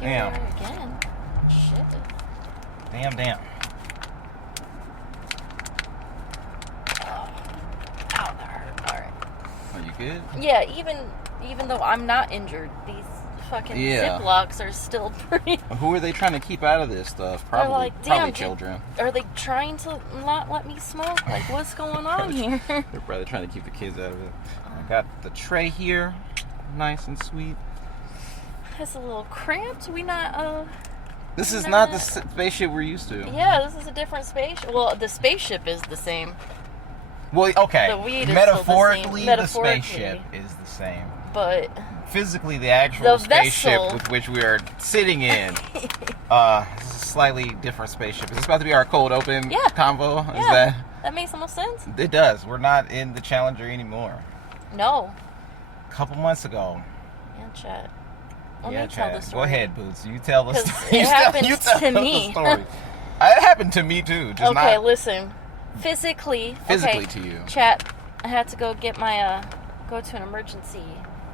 Damn. Again. Shit. Damn. Ow, that hurt. Alright. Are you good? Yeah, even though I'm not injured, these fucking Ziplocs are still pretty... Who are they trying to keep out of this stuff? Probably, like, damn, probably children. Are they trying to not let me smoke? Like, what's going on here? They're probably trying to keep the kids out of it. I got the tray here. Nice and sweet. It's a little cramped. We not, This is not the spaceship we're used to. Yeah, this is a different spaceship. Well, the spaceship is the same. Well, okay. The weed is Metaphorically, still the spaceship is the same. But physically, the actual spaceship with which we are sitting in, this is a slightly different spaceship. Is this about to be our cold open convo? Yeah, that makes the most sense. It does. We're not in the Challenger anymore. No. A couple months ago. Yeah, chat. Let me tell the story. Go ahead, Boots. You tell the story. It happened to me. It happened to me too. Just okay, not listen. Physically to you. Chat, I had to go get my go to an emergency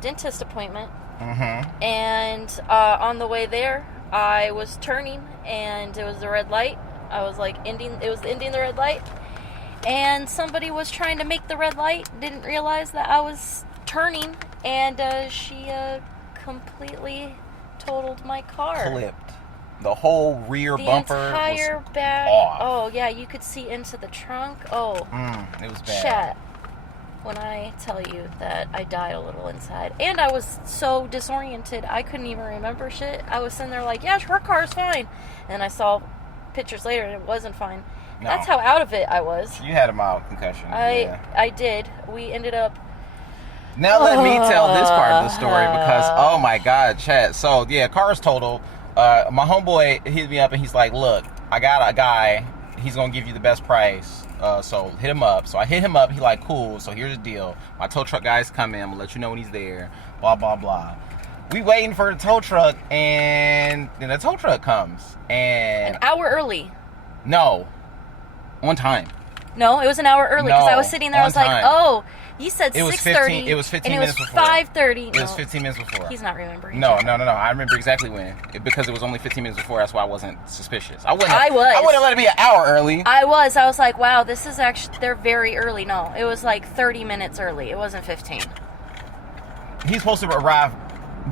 dentist appointment. Mm-hmm. And on the way there, I was turning, and it was the red light. I was like ending the red light, and somebody was trying to make the red light. Didn't realize that I was turning, and she completely totaled my car. Clipped. The whole rear bumper entire was back off. Oh yeah, you could see into the trunk. It was bad. Chat, when I tell you that I died a little inside, and I was so disoriented, I couldn't even remember shit. I was sitting there like, yeah, her car's fine, and I saw pictures later and it wasn't fine. No. That's how out of it I was. You had a mild concussion. I did. We ended up... Now let me tell this part of the story, because oh my god, chat. So yeah, car's total. My homeboy hit me up and he's like, look, I got a guy, he's gonna give you the best price, so hit him up. So I hit him up, he like, cool, so here's the deal, my tow truck guy's coming, I'm gonna let you know when he's there, blah blah blah. We waiting for the tow truck, and then the tow truck comes, and an hour early. No, on time. No, it was an hour early, because I was sitting there, I was like, oh, you said 6:30. It was 15 minutes before. And it was 5:30. It was 15 minutes before. He's not remembering. No. I remember exactly when. Because it was only 15 minutes before. That's why I wasn't suspicious. I wouldn't let it be an hour early. I was like, wow, this is actually, they're very early. No, it was like 30 minutes early. It wasn't 15. He's supposed to arrive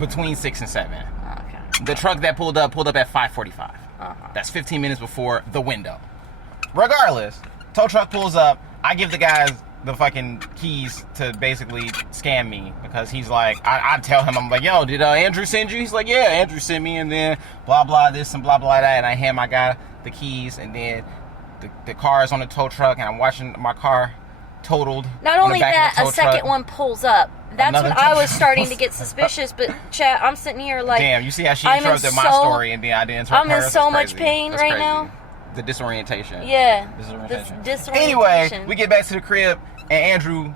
between 6 and 7. Okay. The truck that pulled up at 5:45. That's 15 minutes before the window. Regardless, tow truck pulls up. I give the guys the fucking keys to basically scam me, because he's like, I tell him, I'm like, yo, did Andrew send you? He's like, yeah, Andrew sent me, and then blah blah this and blah blah that, and I hand my guy the keys, and then the car is on the tow truck, and I'm watching my car totaled. Not only that, a second one pulls up. That's when I was starting to get suspicious, but chat, I'm sitting here like, damn, you see how she interrupted my story, and then I didn't interrupt her? I'm in so much pain right now. The disorientation. Yeah. Disorientation. Anyway, we get back to the crib, and Andrew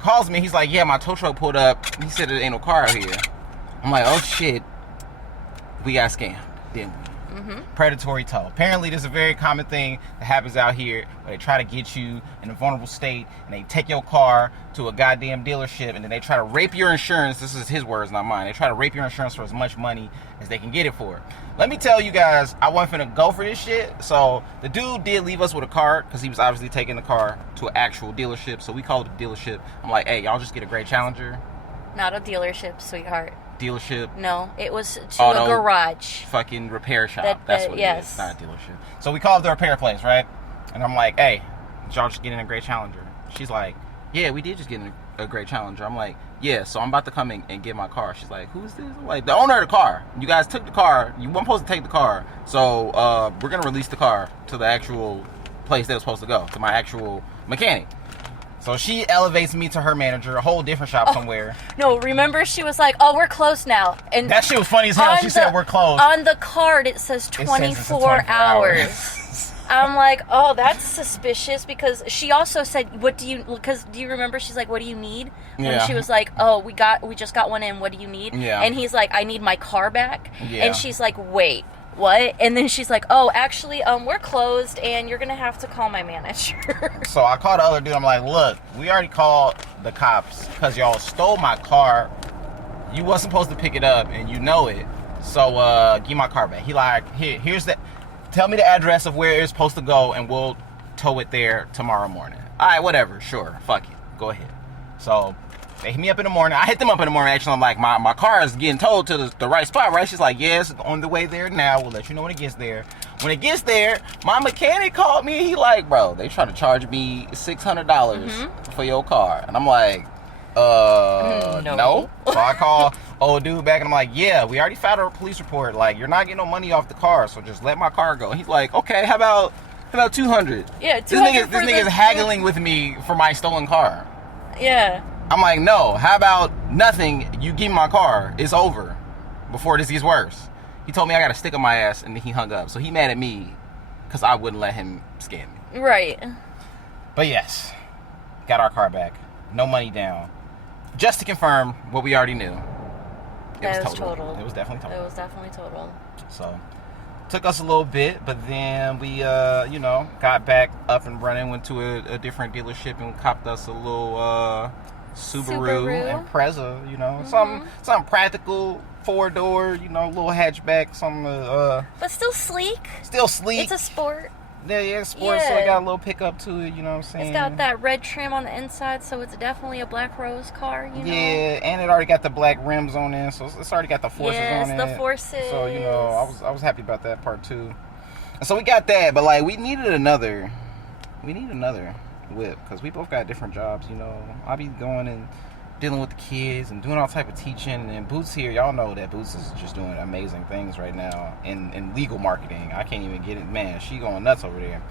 calls me. He's like, yeah, my tow truck pulled up. He said there ain't no car out here. I'm like, oh shit. We got scammed, didn't we? Predatory tow. Apparently, this is a very common thing that happens out here, where they try to get you in a vulnerable state, and they take your car to a goddamn dealership, and then they try to rape your insurance. This is his words, not mine. They try to rape your insurance for as much money as they can get it for. Let me tell you guys, I wasn't finna go for this shit. So the dude did leave us with a card, because he was obviously taking the car to an actual dealership. So we called it a dealership. I'm like, hey, y'all just get a gray Challenger. Not a dealership, sweetheart. Dealership. No, it was to a garage. Fucking repair shop. That's what it is. Not a dealership. So we called the repair place, right? And I'm like, hey, did y'all just get in a gray Challenger? She's like, yeah, we did just get in a gray Challenger. I'm like, yeah, so I'm about to come in and get my car. She's like, who's this? I'm like, the owner of the car. You guys took the car. You weren't supposed to take the car. So we're going to release the car to the actual place that was supposed to go, to my actual mechanic. So she elevates me to her manager, a whole different shop somewhere. No, remember she was like, oh, we're closed now. And that shit was funny as hell. She said we're closed. On the card, it says 24 hours. I'm like, oh, that's suspicious, because she also said, do you remember? She's like, what do you need? And she was like, oh, we just got one in. What do you need? Yeah. And he's like, I need my car back. Yeah. And she's like, wait. What? And then she's like, oh, actually, we're closed, and you're gonna have to call my manager. So I called the other dude. I'm like, look, we already called the cops because y'all stole my car. you wasn't supposed to pick it up, and you know it. So give my car back. He like, here's the, tell me the address of where it's supposed to go, and we'll tow it there tomorrow morning. All right, whatever, sure, fuck it, go ahead. So they hit me up in the morning. I hit them up in the morning. Actually, I'm like, my car is getting towed to the right spot, right? She's like, yes, on the way there now. We'll let you know when it gets there. When it gets there, my mechanic called me. He like, bro, they trying to charge me $600 for your car, and I'm like, no. So I call old dude back, and I'm like, yeah, we already filed a police report. Like, you're not getting no money off the car, so just let my car go. He's like, okay, how about 200? Yeah, 200. This nigga's haggling with me for my stolen car. Yeah. I'm like, no, how about nothing? You give me my car. It's over before this gets worse. He told me I got a stick on my ass, and then he hung up. So he mad at me because I wouldn't let him scam me. Right. But yes, got our car back. No money down. Just to confirm what we already knew. It was total. It was definitely total. It was definitely total. So, took us a little bit, but then we, got back up and running, went to a different dealership and copped us a little Subaru Impreza, something practical, 4-door, little hatchback, something. But still sleek. Still sleek. It's a sport. Yeah, it's sports, so it got a little pickup to it, you know what I'm saying? It's got that red trim on the inside, so it's definitely a black rose car, you know? Yeah, and it already got the black rims on it, so it's already got the forces on it. Yes, the forces. So, I was happy about that part too. And so we got that, but like we need another whip, because we both got different jobs, I'll be going and dealing with the kids and doing all type of teaching, and Boots here, y'all know that Boots is just doing amazing things right now in legal marketing. I can't even get it, man, she going nuts over there.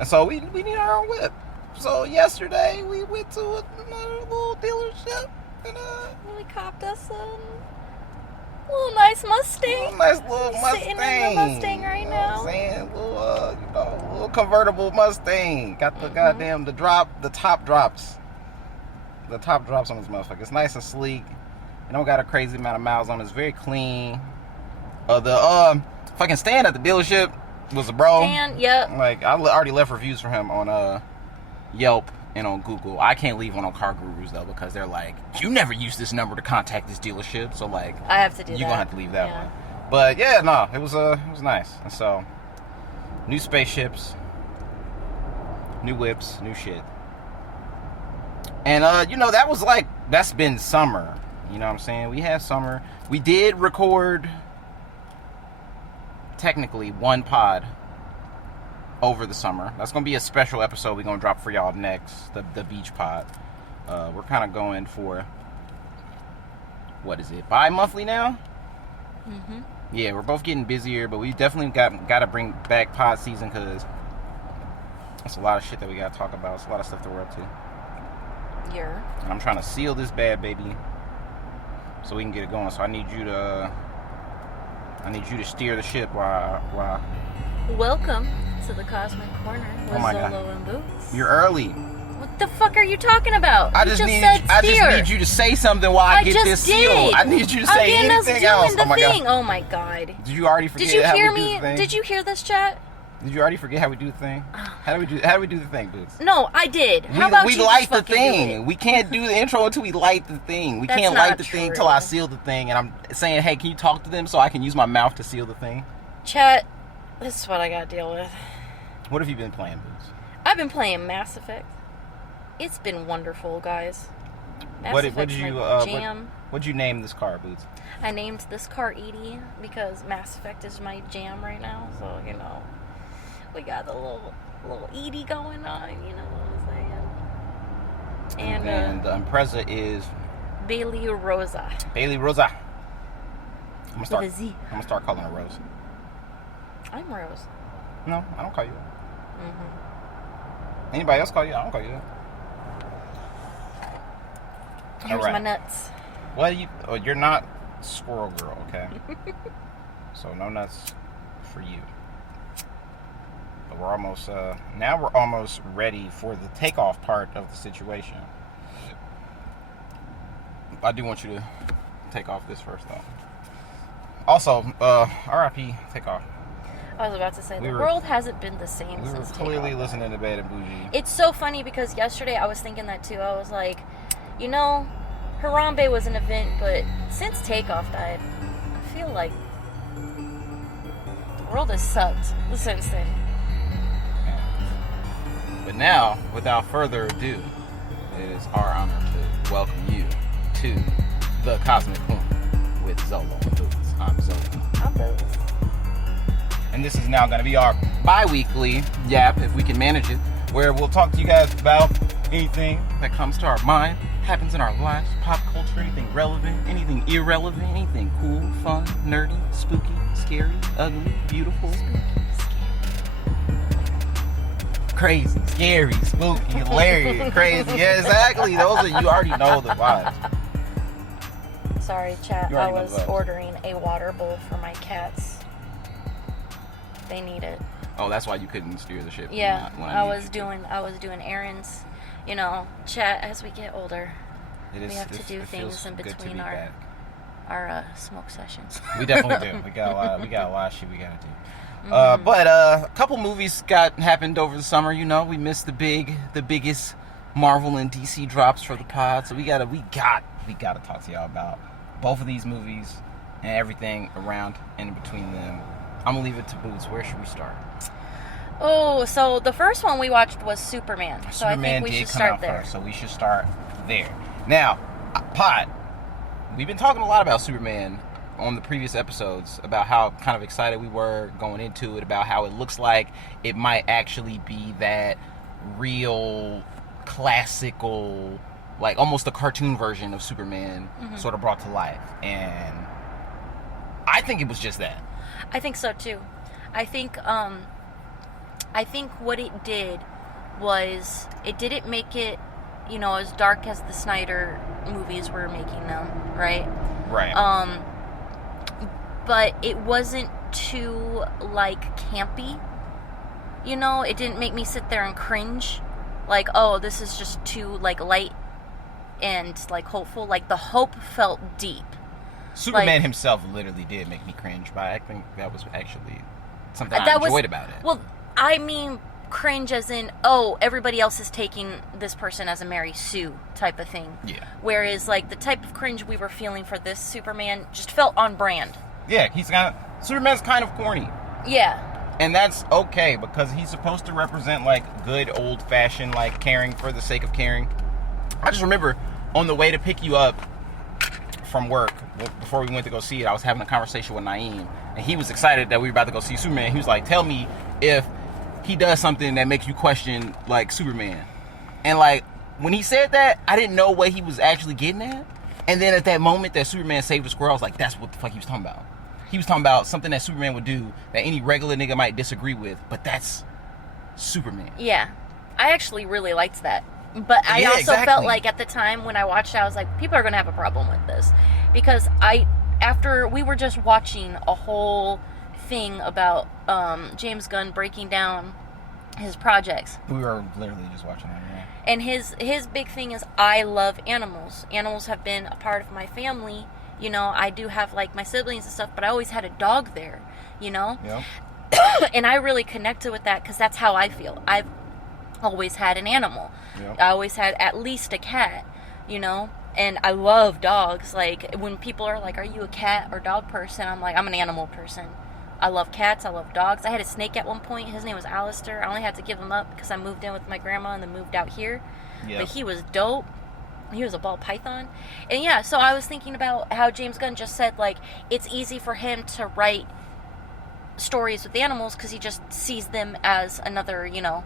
And so we need our own whip. So yesterday we went to another little dealership and we copped us a little nice Mustang. Nice little Mustang. Sitting in the Mustang right now. I'm saying, little convertible Mustang. Got the goddamn the top drops. The top drops on this motherfucker. It's nice and sleek. It don't got a crazy amount of miles on it. It's very clean. The fucking stand at the dealership was a bro. Stand, yep. Like, I already left reviews for him on Yelp and on Google. I can't leave one on Car Gurus though, because they're like, you never use this number to contact this dealership. So like, I have to do that. You're gonna have to leave that one. But yeah, no, it was nice. And so, new spaceships, new whips, new shit. And, that's been summer. You know what I'm saying? We had summer. We did record, technically, one pod over the summer. That's going to be a special episode we're going to drop for y'all next, the beach pod. We're kind of going for, what is it, bi-monthly now? Mm-hmm. Yeah, we're both getting busier, but we definitely got to bring back pod season, because that's a lot of shit that we got to talk about. It's a lot of stuff that we're up to. Yeah. I'm trying to seal this bad baby so we can get it going. So I need you to steer the ship while Welcome to the Cosmic Corner with Zolo and Boots. You're early. What the fuck are you talking about? I just need you to say something while I get this sealed. I need you to say anything else. Oh my god. Oh my god. Did you already forget how we do the thing? Did you hear this, chat? Did you already forget how we do the thing? How do we do the thing, Boots? No, I did. How about we you light just the thing. We can't do the intro until we light the thing. We can't light the thing until I seal the thing. And I'm saying, hey, can you talk to them so I can use my mouth to seal the thing? Chat, this is what I gotta deal with. What have you been playing, Boots? I've been playing Mass Effect. It's been wonderful, guys. Mass Effect's my jam. What'd you name this car, Boots? I named this car Edie because Mass Effect is my jam right now. So, we got the little Edie going on, you know what I'm saying? And the Impreza is Bailey Rosa. Bailey Rosa. I'm gonna with a Z. start calling her Rose. I'm Rose. No, I don't call you that. Mm-hmm. Anybody else call you? I don't call you that. Here's my nuts. You're not Squirrel Girl, okay? So no nuts for you. But we're almost ready for the takeoff part of the situation. I do want you to take off this first, though. Also, RIP Takeoff. I was about to say, the world hasn't been the same since Takeoff. We were clearly listening to Bad and Bougie. It's so funny because yesterday I was thinking that too. I was like, Harambe was an event, but since Takeoff died, I feel like the world has sucked since then. But now, without further ado, it is our honor to welcome you to the Cosmic Corner with Zolo and Boots. I'm Zolo. I'm Boots. And this is now going to be our bi-weekly yap, if we can manage it, where we'll talk to you guys about anything that comes to our mind, happens in our lives, pop culture, anything relevant, anything irrelevant, anything cool, fun, nerdy, spooky, scary, ugly, beautiful, crazy, scary, spooky, hilarious, crazy. Yeah, exactly. Those are, you already know the vibes. Sorry, chat. You I already know was the vibes. ordering a water bowl for my cats. They need it. Oh, that's why you couldn't steer the ship. Yeah, when I needed was you to. doing errands. You know, chat. As we get older, It is, we have to do it things feels in good to between be our back. smoke sessions. We definitely do. We got a lot of shit we gotta do. But a couple movies happened over the summer. You know, we missed the biggest Marvel and DC drops for the pod. So we gotta talk to y'all about both of these movies and everything around and in between them. I'm gonna leave it to Boots. Where should we start? Oh, so the first one we watched was Superman. So I think we should start there. First, so we should start there. Now, pod. We've been talking a lot about Superman on the previous episodes, about how kind of excited we were going into it, about how it looks like it might actually be that real classical, like almost a cartoon version of Superman sort of brought to life. And I think it was just that. I think so too. I think what it did was it didn't make it, you know, as dark as the Snyder movies were making them, right? Right. But it wasn't too, like, campy. You know, it didn't make me sit there and cringe. Like, oh, this is just too, like, light and, like, hopeful. Like, the hope felt deep. Superman himself literally did make me cringe, but I think that was actually something I enjoyed about it. Well, I mean cringe as in, oh, everybody else is taking this person as a Mary Sue type of thing. Yeah. Whereas, like, the type of cringe we were feeling for this Superman just felt on brand. Yeah, Superman's kind of corny. Yeah. And that's okay, because he's supposed to represent, like, good old-fashioned, like, caring for the sake of caring. I just remember on the way to pick you up from work, before we went to go see it, I was having a conversation with Naeem, and he was excited that we were about to go see Superman. He was like, tell me if he does something that makes you question, like, Superman. And, like, when he said that, I didn't know what he was actually getting at. And then at that moment that Superman saved the squirrel, I was like, that's what the fuck he was talking about. He was talking about something that Superman would do that any regular nigga might disagree with, but that's Superman. Yeah. I actually really liked that. But I also felt like at the time when I watched it, I was like, people are going to have a problem with this. Because after we were just watching a whole thing about James Gunn breaking down his projects. We were literally just watching that, yeah. And his big thing is, I love animals. Animals have been a part of my family. You know, I do have, like, my siblings and stuff, but I always had a dog there, you know? Yep. And I really connected with that because that's how I feel. I've always had an animal. Yep. I always had at least a cat, you know? And I love dogs. Like, when people are like, are you a cat or dog person? I'm like, I'm an animal person. I love cats. I love dogs. I had a snake at one point. His name was Alistair. I only had to give him up because I moved in with my grandma and then moved out here. Yep. But he was dope. He was a ball python. And yeah, so I was thinking about how James Gunn just said, like, it's easy for him to write stories with animals because he just sees them as another, you know,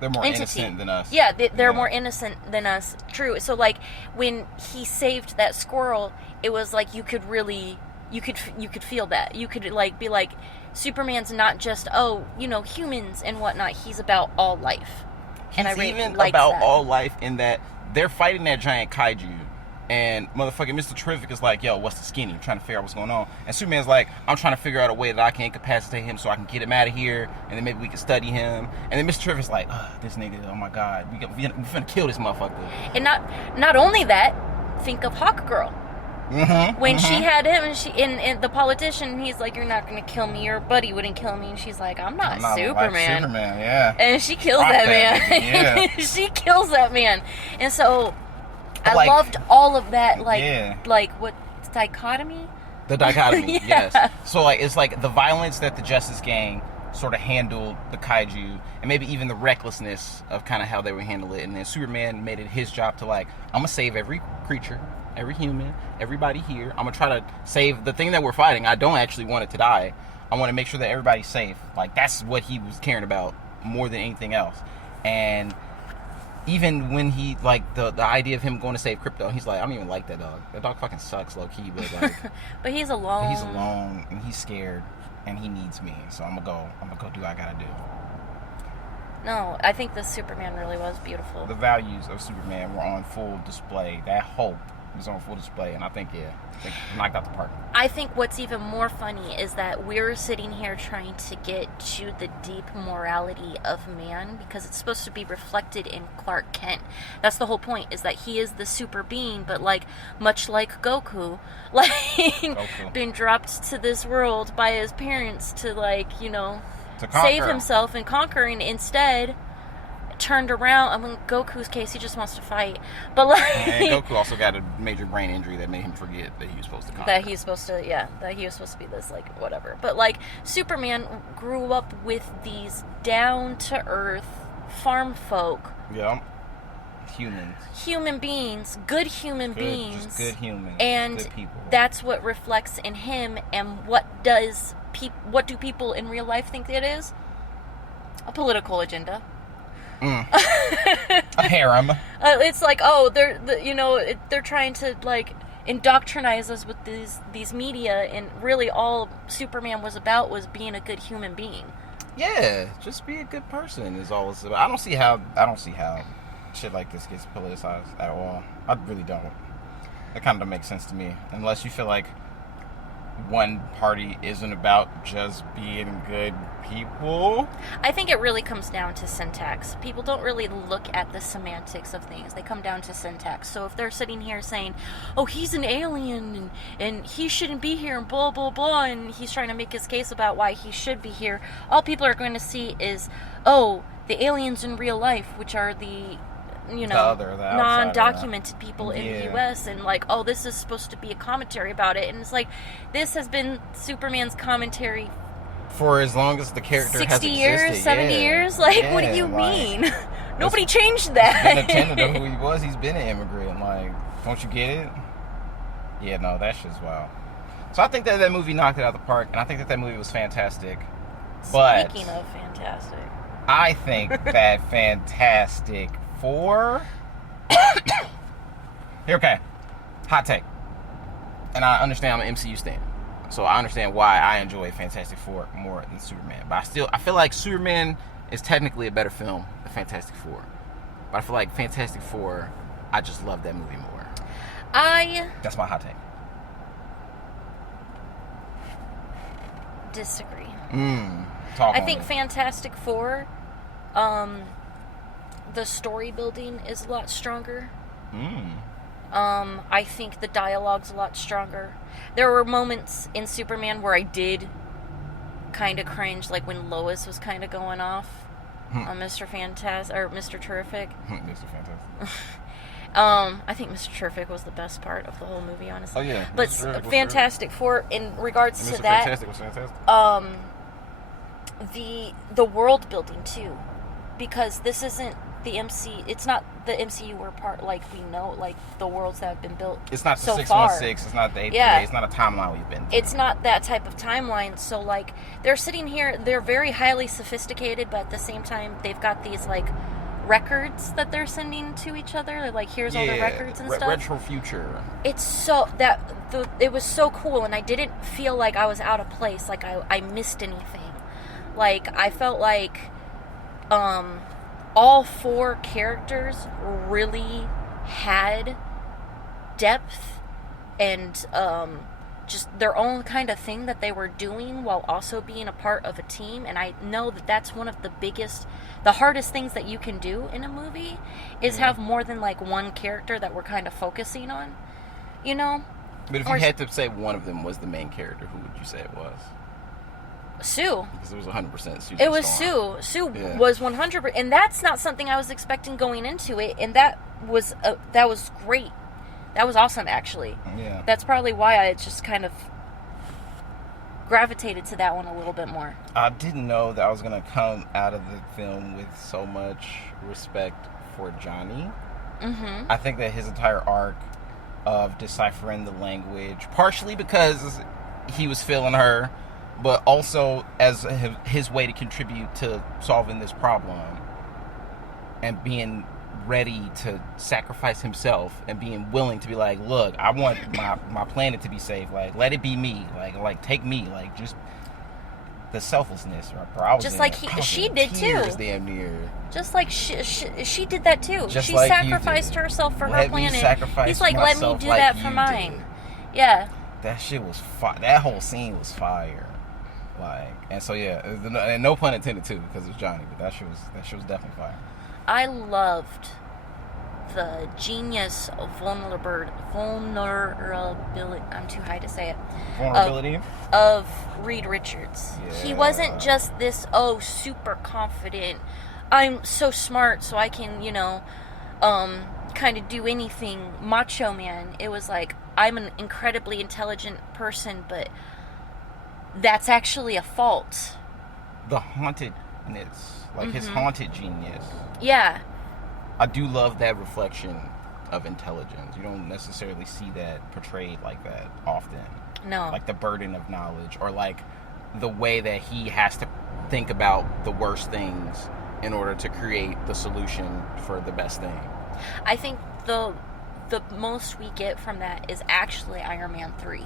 they're more entity. Innocent than us. Yeah, they're more innocent than us. True. So, like, when he saved that squirrel, it was like you could really, you could feel that. You could, like, be like, Superman's not just, oh, you know, humans and whatnot. He's about all life. And I really even liked about that. all life in that they're fighting that giant kaiju, and motherfucking Mr. Terrific is like, yo, what's the skinny? I'm trying to figure out what's going on. And Superman's like, I'm trying to figure out a way that I can incapacitate him so I can get him out of here, and then maybe we can study him. And then Mr. Terrific's like, this nigga, oh my god, we finna kill this motherfucker. And not only that, think of Hawkgirl. When she had him, and she in the politician, he's like, "You're not gonna kill me. Your buddy wouldn't kill me." And she's like, "I'm not Superman." Like Superman, yeah. And she kills that man. Yeah. She kills that man. And so, But I loved all of that, what, dichotomy? The dichotomy, Yeah. yes. So, like, it's like the violence that the Justice Gang sort of handled the kaiju, and maybe even the recklessness of kind of how they would handle it. And then Superman made it his job to, like, I'm going to save every creature, every human, everybody here. I'm going to try to save the thing that we're fighting. I don't actually want it to die. I want to make sure that everybody's safe. Like, that's what he was caring about more than anything else. And even when he, like, the idea of him going to save Crypto, he's like, I don't even like that dog. That dog fucking sucks, low-key, but, like... But he's alone. He's alone, and he's scared, and he needs me, so I'm gonna go do what I gotta do. No, I think the Superman really was beautiful. The values of Superman were on full display. That hope was on full display, and I think they knocked out the park. I think what's even more funny is that we're sitting here trying to get to the deep morality of man, because it's supposed to be reflected in Clark Kent. That's the whole point, is that he is the super being, but, like, much like Goku, like, been dropped to this world by his parents to, like, you know, save himself and conquer, and instead turned around. I mean, Goku's case, he just wants to fight, but, like, and Goku also got a major brain injury that made him forget that he was supposed to conquer. That he was supposed to be this, like, whatever. But, like, Superman grew up with these down-to-earth farm folk. Yeah. Human beings. Good human beings. Just good humans. And good people. That's what reflects in him, and what do people in real life think it is? A political agenda. A harem. It's like, they're trying to, like, indoctrinize us with these media, and really all Superman was about was being a good human being. Yeah, just be a good person is all it's about. I don't see how shit like this gets politicized at all. I really don't. That kind of makes sense to me, unless you feel like one party isn't about just being good people. I think it really comes down to syntax. People don't really look at the semantics of things. They come down to syntax. So if they're sitting here saying, oh, he's an alien and he shouldn't be here and blah, blah, blah, and he's trying to make his case about why he should be here, all people are going to see is, oh, the aliens in real life, which are the non-documented people in the U.S., and, like, oh, this is supposed to be a commentary about it, and it's like, this has been Superman's commentary for as long as the character 60 has existed. years, 70 years, like, what do you mean? Nobody changed that. It's been a tenet of who he was. He's been an immigrant. Like, don't you get it? Yeah, no, that shit's wild. So I think that movie knocked it out of the park, and I think that movie was fantastic. But speaking of fantastic, I think that Fantastic Four. Okay, hot take. And I understand I'm an MCU stan, so I understand why I enjoy Fantastic Four more than Superman. But I feel like Superman is technically a better film than Fantastic Four. But I feel like Fantastic Four, I just love that movie more. That's my hot take. Disagree. I think Fantastic Four, the story building is a lot stronger. I think the dialogue's a lot stronger. There were moments in Superman where I did kind of cringe, like when Lois was kind of going off on Mr. Fantastic or Mr. Terrific. Mr. Fantastic. I think Mr. Terrific was the best part of the whole movie, honestly. Oh yeah. But Fantastic Four, in regards to Mr. that, Fantastic was fantastic. The world building too, because this isn't the it's not the MCU we're part, like, we know, like, the worlds that have been built. It's not the so 616. far. It's not the 838. It's not a timeline we've been through. It's not that type of timeline. So, like, they're sitting here, they're very highly sophisticated, but at the same time, they've got these, like, records that they're sending to each other. Like, here's all the records and stuff. Retro future. It's so it was so cool, and I didn't feel like I was out of place, like I missed anything. Like, I felt like all four characters really had depth and just their own kind of thing that they were doing while also being a part of a team. And I know that that's one of the hardest things that you can do in a movie is have more than, like, one character that we're kind of focusing on, you know? But if you had to say one of them was the main character, who would you say it was? Sue. Because it was 100% Sue. It was Sue. Sue was 100%. And that's not something I was expecting going into it. And that that was great. That was awesome, actually. Yeah. That's probably why I just kind of gravitated to that one a little bit more. I didn't know that I was gonna come out of the film with so much respect for Johnny. Mm-hmm. I think that his entire arc of deciphering the language, partially because he was feeling her, but also as his way to contribute to solving this problem, and being ready to sacrifice himself and being willing to be like, look, I want my planet to be safe, like let it be me, like take me, like just the selflessness, bro. I was Just in, like she did tears too. Damn near. Just like she did that too. Just she like sacrificed herself for her planet. He's like, let me do like that for mine. Yeah. That shit was that whole scene was fire. Like, and so yeah, and no pun intended too, because it's Johnny, but that shit was definitely fire. I loved the genius of vulnerability. I'm too high to say it. Vulnerability of Reed Richards. Yeah. He wasn't just this super confident. I'm so smart, so I can kind of do anything. Macho man. It was like, I'm an incredibly intelligent person, but that's actually a fault. The hauntedness, like his haunted genius. Yeah. I do love that reflection of intelligence. You don't necessarily see that portrayed like that often. No. Like the burden of knowledge, or like the way that he has to think about the worst things in order to create the solution for the best thing. I think the most we get from that is actually Iron Man 3.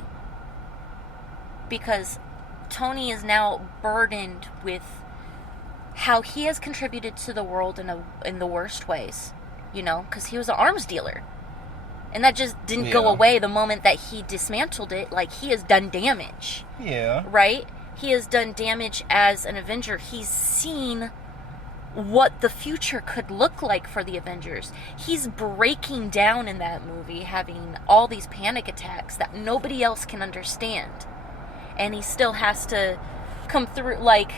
Because Tony is now burdened with how he has contributed to the world in the worst ways, because he was an arms dealer. And that just didn't go away the moment that he dismantled it. Like, he has done damage. Yeah. Right? He has done damage as an Avenger. He's seen what the future could look like for the Avengers. He's breaking down in that movie, having all these panic attacks that nobody else can understand. And he still has to come through, like,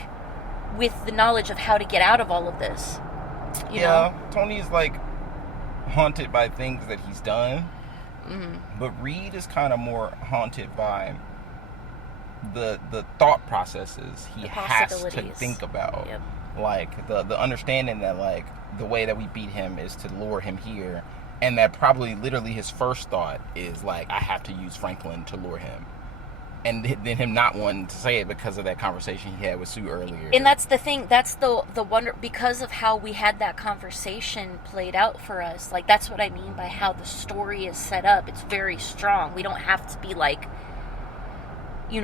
with the knowledge of how to get out of all of this. You know? Tony's like haunted by things that he's done. Mm-hmm. But Reed is kind of more haunted by the thought processes he has to think about. Yep. Like the understanding that, like, the way that we beat him is to lure him here, and that probably literally his first thought is like, I have to use Franklin to lure him. And then him not wanting to say it because of that conversation he had with Sue earlier. And that's the thing. That's the wonder, because of how we had that conversation played out for us. Like, that's what I mean by how the story is set up. It's very strong. We don't have to be like,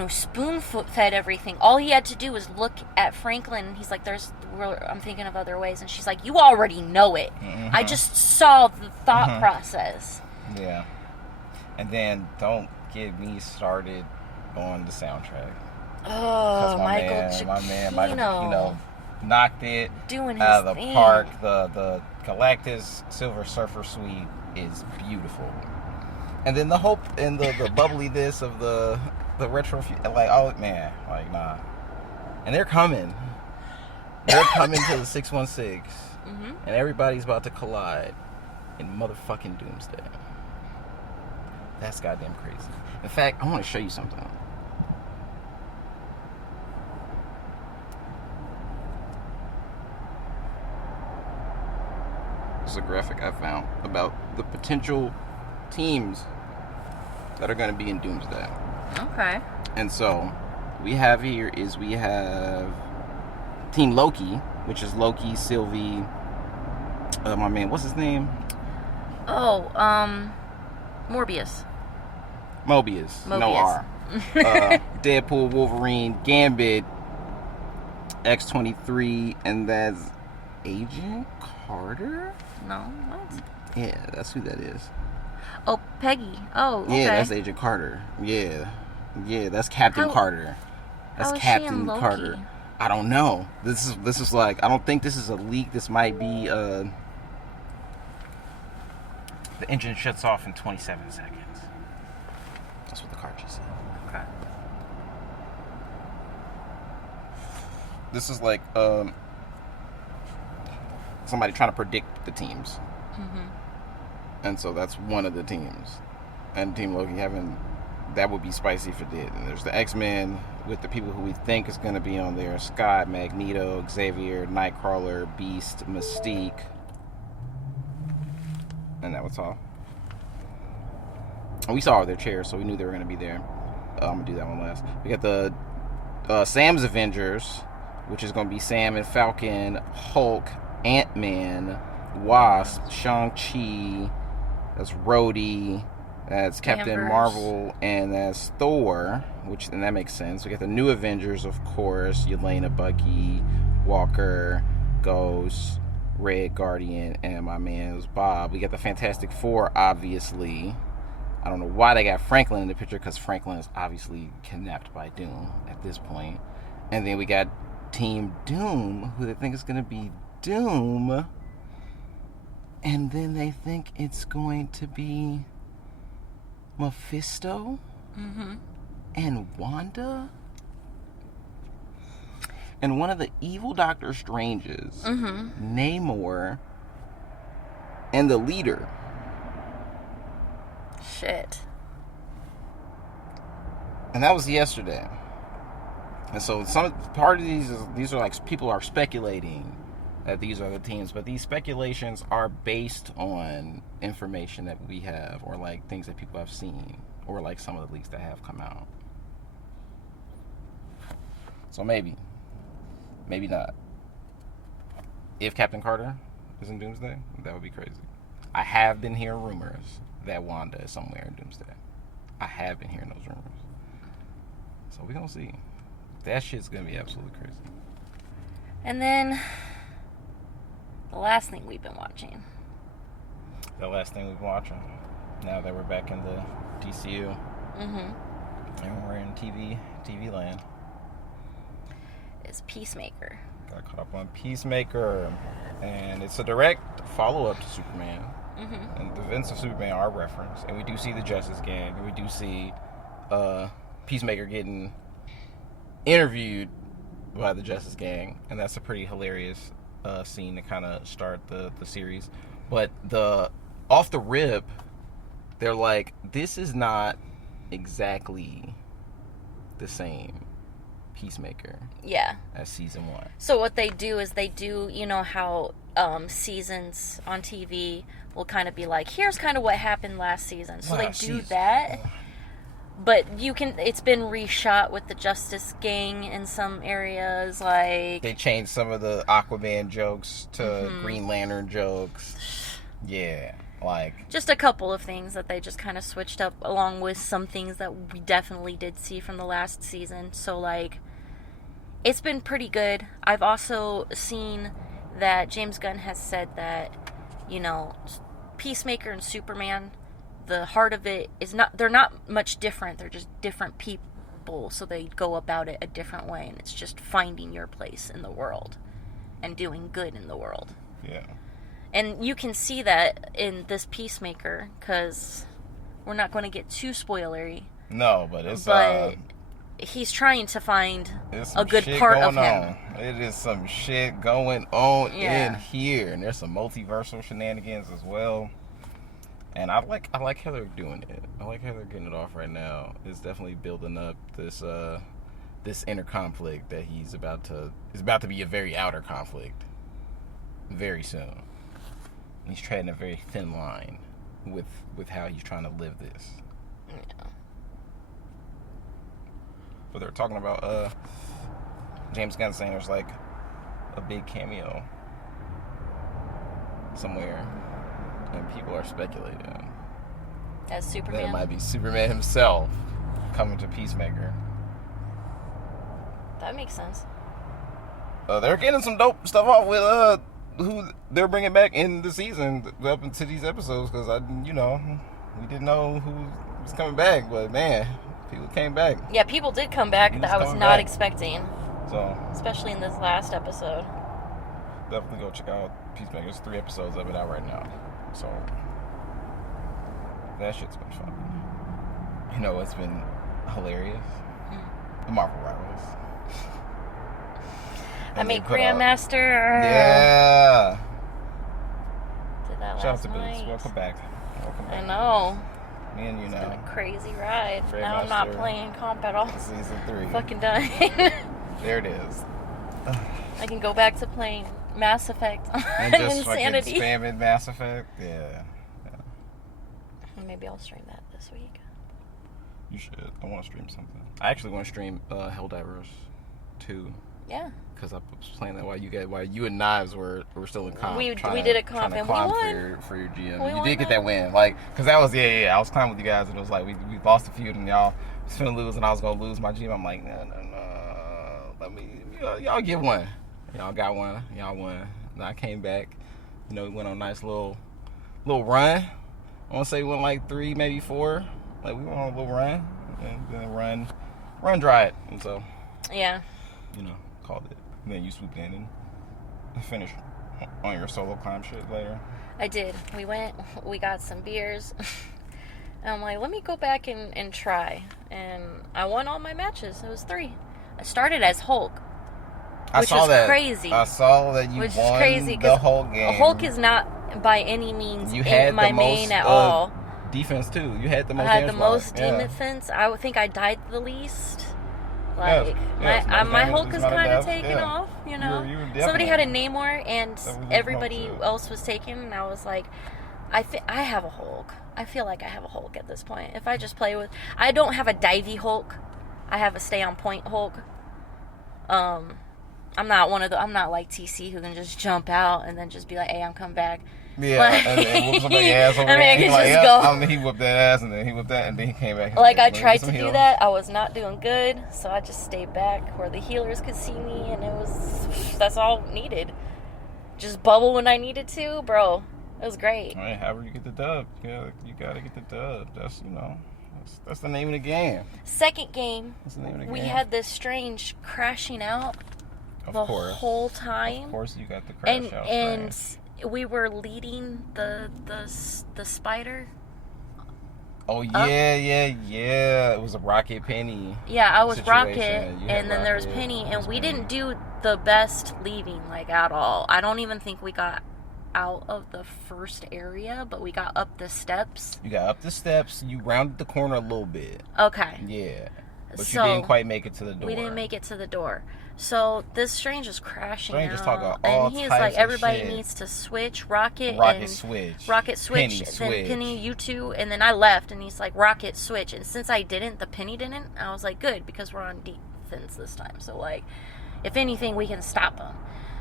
spoon-fed everything. All he had to do was look at Franklin, and he's like, I'm thinking of other ways. And she's like, you already know it. Mm-hmm. I just saw the thought process. Yeah. And then don't get me started on the soundtrack. Oh, my man Michael Giacchino knocked it doing his out of the thing. park. The Galactus Silver Surfer suite is beautiful, and then the hope and the bubbliness of the retro, like, oh man, like, nah. And they're coming to the 616, and everybody's about to collide in motherfucking Doomsday. That's goddamn crazy. In fact, I want to show you something. It's a graphic I found about the potential teams that are going to be in Doomsday. Okay. And so, we have Team Loki, which is Loki, Sylvie, my man, what's his name? Oh, Mobius. No R. Deadpool, Wolverine, Gambit, X-23, and that's Agent Carter? No, what? Yeah, that's who that is. Oh, Peggy. Oh, okay. Yeah, that's Agent Carter. Yeah, that's Captain Carter. That's Captain Carter. I don't know. This is like, I don't think this is a leak. This might be the engine shuts off in 27 seconds. That's what the card just said. Okay. This is like somebody trying to predict the teams. And so that's one of the teams. And Team Loki that would be spicy if it did. And there's the X-Men with the people who we think is going to be on there. Scott, Magneto, Xavier, Nightcrawler, Beast, Mystique. And that was all. And we saw their chairs, so we knew they were going to be there. I'm going to do that one last. We got the Sam's Avengers, which is going to be Sam and Falcon, Hulk, Ant-Man, Wasp, Shang-Chi, that's Rhodey, that's Captain Marvel, and that's Thor, and that makes sense. We got the new Avengers, of course, Yelena, Bucky, Walker, Ghost, Red Guardian, and my man's Bob. We got the Fantastic Four, obviously. I don't know why they got Franklin in the picture, because Franklin is obviously kidnapped by Doom at this point. And then we got Team Doom, who they think is going to be Doom. And then they think it's going to be Mephisto and Wanda. And one of the evil Doctor Stranges, Namor, and the leader. Shit. And that was yesterday. And so some part of these are like people are speculating that these are the teams, but these speculations are based on information that we have, or like things that people have seen, or like some of the leaks that have come out. So maybe not. If Captain Carter is in Doomsday, that would be crazy. I have been hearing rumors that Wanda is somewhere in Doomsday. I have been hearing those rumors. So we're gonna see. That shit's gonna be absolutely crazy. And then the last thing we've been watching. Now that we're back in the DCU. And we're in TV land. Is Peacemaker. Got caught up on Peacemaker. And it's a direct follow-up to Superman. And the events of Superman are referenced. And we do see the Justice Gang. And we do see Peacemaker getting interviewed by the Justice Gang. And that's a pretty hilarious scene to kind of start the series. But off the rip, they're like, this is not exactly the same Peacemaker as season 1. So what they do is you know how seasons on TV will kind of be like, here's kind of what happened last season. So they do that. But it's been reshot with the Justice Gang in some areas, like... They changed some of the Aquaman jokes to Green Lantern jokes. Yeah, like... Just a couple of things that they just kind of switched up, along with some things that we definitely did see from the last season. So, like, it's been pretty good. I've also seen that James Gunn has said that, you know, Peacemaker and Superman... the heart of it is they're not much different. They're just different people. So they go about it a different way. And it's just finding your place in the world and doing good in the world. Yeah. And you can see that in this Peacemaker, because we're not going to get too spoilery. No, but he's trying to find a good part of him. It is some shit going on in here. And there's some multiversal shenanigans as well. And I like how they're doing it. I like how they're getting it off right now. It's definitely building up this inner conflict that is about to be a very outer conflict very soon. He's treading a very thin line with how he's trying to live this. Yeah. But they're talking about James Gunn saying there's like a big cameo somewhere. And people are speculating as Superman. That it might be Superman himself coming to Peacemaker. That makes sense. They're getting some dope stuff off with who they're bringing back in the season up into these episodes, because we didn't know who was coming back, but man, people came back. Yeah, people did come back that I was not expecting. So, especially in this last episode. Definitely go check out Peacemaker. There's 3 episodes of it out right now. So, that shit's been fun. You know what's been hilarious? The Marvel Rivals. I made Grandmaster. Yeah. Did that Shout out last to night. Boots. Welcome back. I know. Me and you It's know. been a crazy ride. Great Now I'm not Master. playing comp at all. Season 3. Fucking done. There it is. I can go back to playing Mass Effect And just Insanity. fucking spamming Mass Effect. Yeah. Maybe I'll stream that this week. You should. I want to stream something. I actually want to stream HELLDIVERS 2. Yeah. Because I was playing that while you and Knives were still in comp. We did a comp and we won. For your GM. We You won did get that. that win. Like, because that was, I was climbing with you guys and it was like, we lost a feud and y'all was finna lose and I was going to lose my GM. I'm like, no. Let me, y'all get one. Y'all got one. Y'all won. And I came back. We went on a nice little run. I want to say we went like 3, maybe 4. Like, we went on a little run. And then run dry it. And so, Yeah. called it. And then you swooped in and finished on your solo climb shit later. I did. We got some beers. And I'm like, let me go back and try. And I won all my matches. It was 3. I started as Hulk. Which was crazy. I saw that you Which won is crazy, the whole game. Hulk is not by any means You had my the main most, at all. Defense too. You had the most. I had the most damage defense. I would think I died the least. Like yes, my most Hulk damage is is not a kind of death, taken yeah. off. You were Somebody had a definitely- Namor and That was everybody Hulk, too. else was taken, and I was like, I have a Hulk. I feel like I have a Hulk at this point. If I just play with, I don't have a divey Hulk. I have a stay on point Hulk. I'm not I'm not like TC who can just jump out and then just be like, hey, I'm coming back. Yeah, Like- and whoop somebody's ass over I mean, there. I could He's like, just yeah. go. He whooped that ass, and then he whooped that, and then he came back. Like, I Let me tried get to some do heal. that. I was not doing good, so I just stayed back where the healers could see me, and that's all needed. Just bubble when I needed to, bro. It was great. All right, however you get the dub, you gotta get the dub. That's the name of the game. Second game, That's the name of the game. we had this strange crashing out the whole time. Of course, you got the crash out. And we were leading the spider. Oh yeah. It was a Rocket Penny. Yeah, I was situation. Rocket, You had and then there was Rocket, Penny, it and was we Penny. didn't do the best leaving, like, at all. I don't even think we got out of the first area, but we got up the steps. You got up the steps. You rounded the corner a little bit. Okay. Yeah, but So, you didn't quite make it to the door. We didn't make it to the door. So this Strange is crashing Strange is out, talking all and he's types like, of everybody shit. needs to switch Rocket switch. Rocket switch, Penny then switch. Penny, you two, and then I left, and he's like, Rocket switch, and since I didn't, the Penny didn't, I was like, good, because we're on defense this time, so, like, if anything, we can stop him.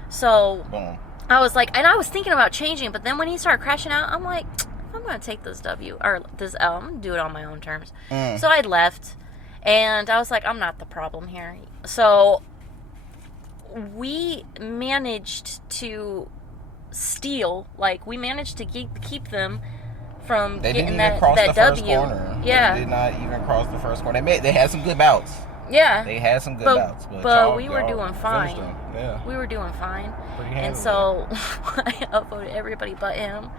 So, Boom. I was like, and I was thinking about changing, but then when he started crashing out, I'm like, I'm gonna take this W, or this L, I'm gonna do it on my own terms. So I left, and I was like, I'm not the problem here. So we managed to steal, like, we managed to keep them from They getting didn't even that cross the first W. corner. Yeah. They did not even cross the first corner. They had some good bouts. Yeah. They had some good bouts, but we were doing finished fine. them. Yeah. We were doing fine. Pretty And handily. so I upvoted everybody but him.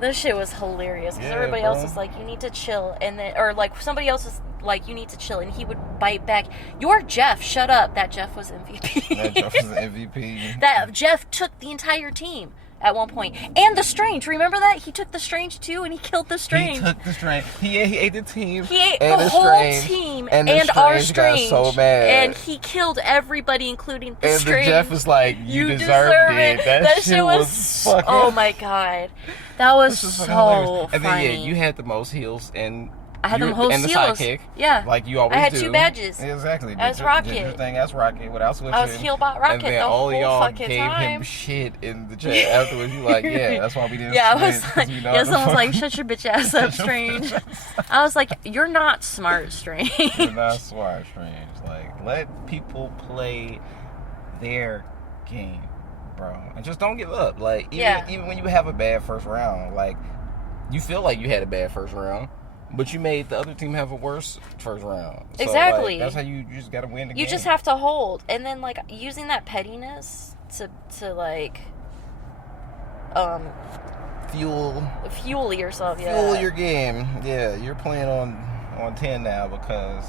This shit was hilarious because Yeah, everybody bro. else was like, you need to chill. And then, or like somebody else was like, you need to chill. And he would bite back, you're Jeff, shut up. That Jeff was MVP. That Jeff was an MVP. That Jeff took the entire team at one point. And the Strange, remember that? He took the Strange too and he killed the Strange. He took the Strange. He ate the team. He ate and the whole Strange, team and and the our Strange Strange. got so mad. And he killed everybody, including the And Strange. the Jeff was like, you deserved it. That shit was fucking... Oh my god. That was This is so fucking hilarious. And then, funny. you had the most heals, and I had the most and the heals. sidekick. Yeah. Like you always I had do. 2 badges. Exactly. As Did Rocket. your thing as Rocket without switching. I was Healbot Rocket And then the all whole of y'all fucking gave time. him shit in the chat afterwards. You like, yeah, that's why we didn't Yeah, I was switch, like, 'cause we know yeah, the someone was fuck- like, shut your bitch ass up, Strange. I was like, you're not smart, Strange. You're not smart, Strange. Like, let people play their game, bro. And just don't give up. Like, even when you have a bad first round, like, you feel like you had a bad first round, but you made the other team have a worse first round. So, Exactly. Like, that's how you just gotta win the game. You just have to hold. And then, like, using that pettiness to like, fuel yourself, yeah. Fuel your game. Yeah, you're playing on 10 now because,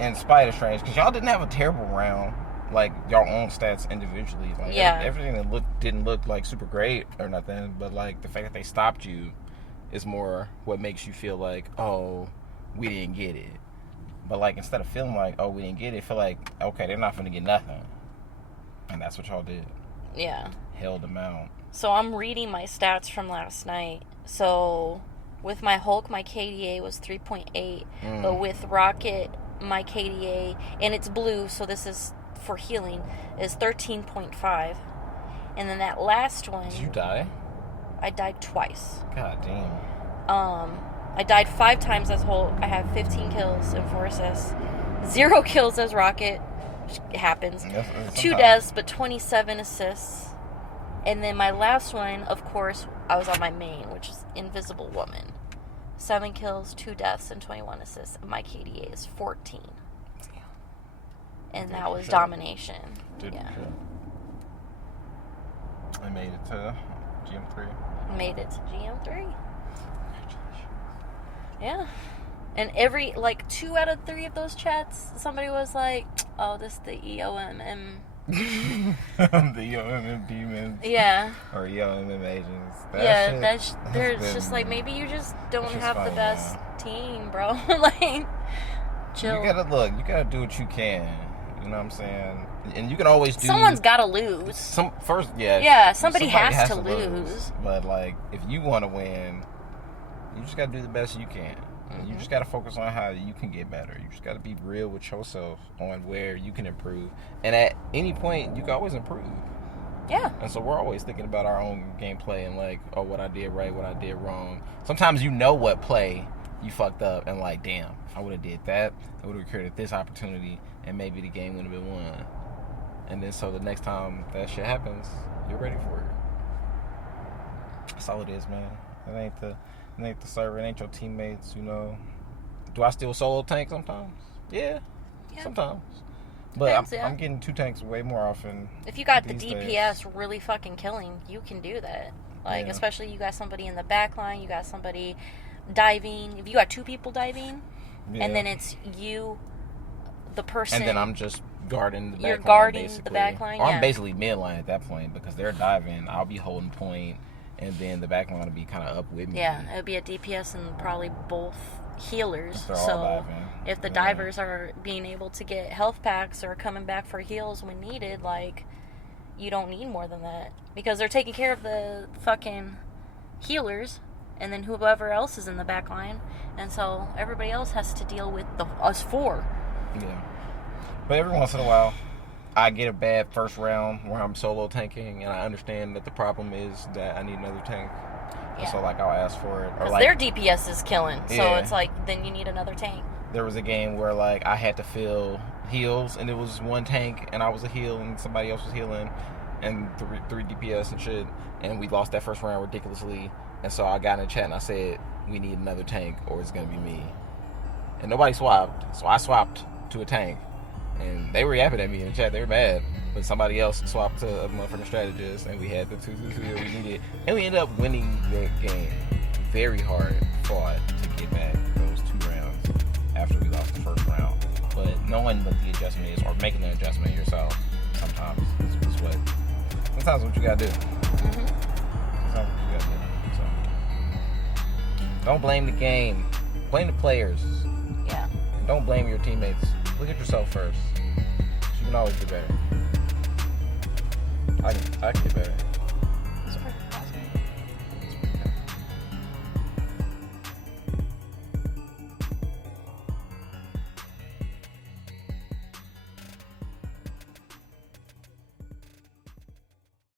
in spite of Strange, because y'all didn't have a terrible round, like y'all own stats individually. Like, Yeah. everything that didn't look like super great or nothing, but like the fact that they stopped you is more what makes you feel like, oh, we didn't get it. But like, instead of feeling like, oh, we didn't get it, feel like, okay, they're not gonna get nothing. And that's what y'all did. Yeah. Held them out. So I'm reading my stats from last night. So with my Hulk, my KDA was 3.8. But with Rocket, my KDA, and it's blue, so this is for healing, is 13.5. And then that last one... Did you die? I died twice. God damn. I died 5 times as Hulk. I have 15 kills and 4 assists. 0 kills as Rocket. It happens. 2 deaths, but 27 assists. And then my last one, of course, I was on my main, which is Invisible Woman. 7 kills, 2 deaths, and 21 assists. My KDA is 14. And that was domination. Yeah. I made it to GM3. Made it to GM3. Yeah. And every, 2 out of 3 of those chats, somebody was like, oh, this is the EOMM. The EOMM demons. Yeah. Or EOMM agents. There's just maybe you just don't have the best team, bro. Chill. You gotta do what you can. You know what I'm saying? And you can always do... Someone's gotta lose. Yeah, somebody has to lose. But, if you want to win, you just gotta do the best you can. You just got to focus on how you can get better. You just got to be real with yourself on where you can improve. And at any point, you can always improve. Yeah. And so we're always thinking about our own gameplay and oh, what I did right, what I did wrong. Sometimes you know what play you fucked up and damn, if I would have did that, I would have created this opportunity and maybe the game would have been won. And then so the next time that shit happens, you're ready for it. That's all it is, man. It ain't the server, it ain't your teammates, you know. Do I still solo tank sometimes? Yeah. Sometimes. But I'm getting 2 tanks way more often. If you got the DPS really fucking killing, you can do that. Especially you got somebody in the back line, you got somebody diving. If you got 2 people diving, and then it's you, the person. And then I'm just guarding the back line. You're guarding the back line, I'm basically mid line at that point because they're diving. I'll be holding point. And then the back line will be kind of up with me. Yeah, it would be a DPS and probably both healers. So if the divers are being able to get health packs or coming back for heals when needed, you don't need more than that. Because they're taking care of the fucking healers and then whoever else is in the back line. And so everybody else has to deal with us 4. Yeah. But every once in a while, I get a bad first round where I'm solo tanking, and I understand that the problem is that I need another tank. Yeah. And so, I'll ask for it. Because their DPS is killing, so it's then you need another tank. There was a game where, I had to fill heals, and it was 1 tank, and I was a heal, and somebody else was healing, and 3 DPS and shit, and we lost that first round ridiculously, and so I got in the chat, and I said, we need another tank, or it's going to be me. And nobody swapped, so I swapped to a tank. And they were yapping at me in the chat. They were mad. But somebody else swapped to a motherfucking strategist. And we had the 2 that we needed. And we ended up winning that game. Very hard fought to get back those 2 rounds after we lost the first round. But knowing what the adjustment is, or making an adjustment yourself, sometimes is what you gotta do. Sometimes what you gotta do. So don't blame the game. Blame the players. Yeah. And don't blame your teammates. Look at yourself first. You can always get better. I can get better.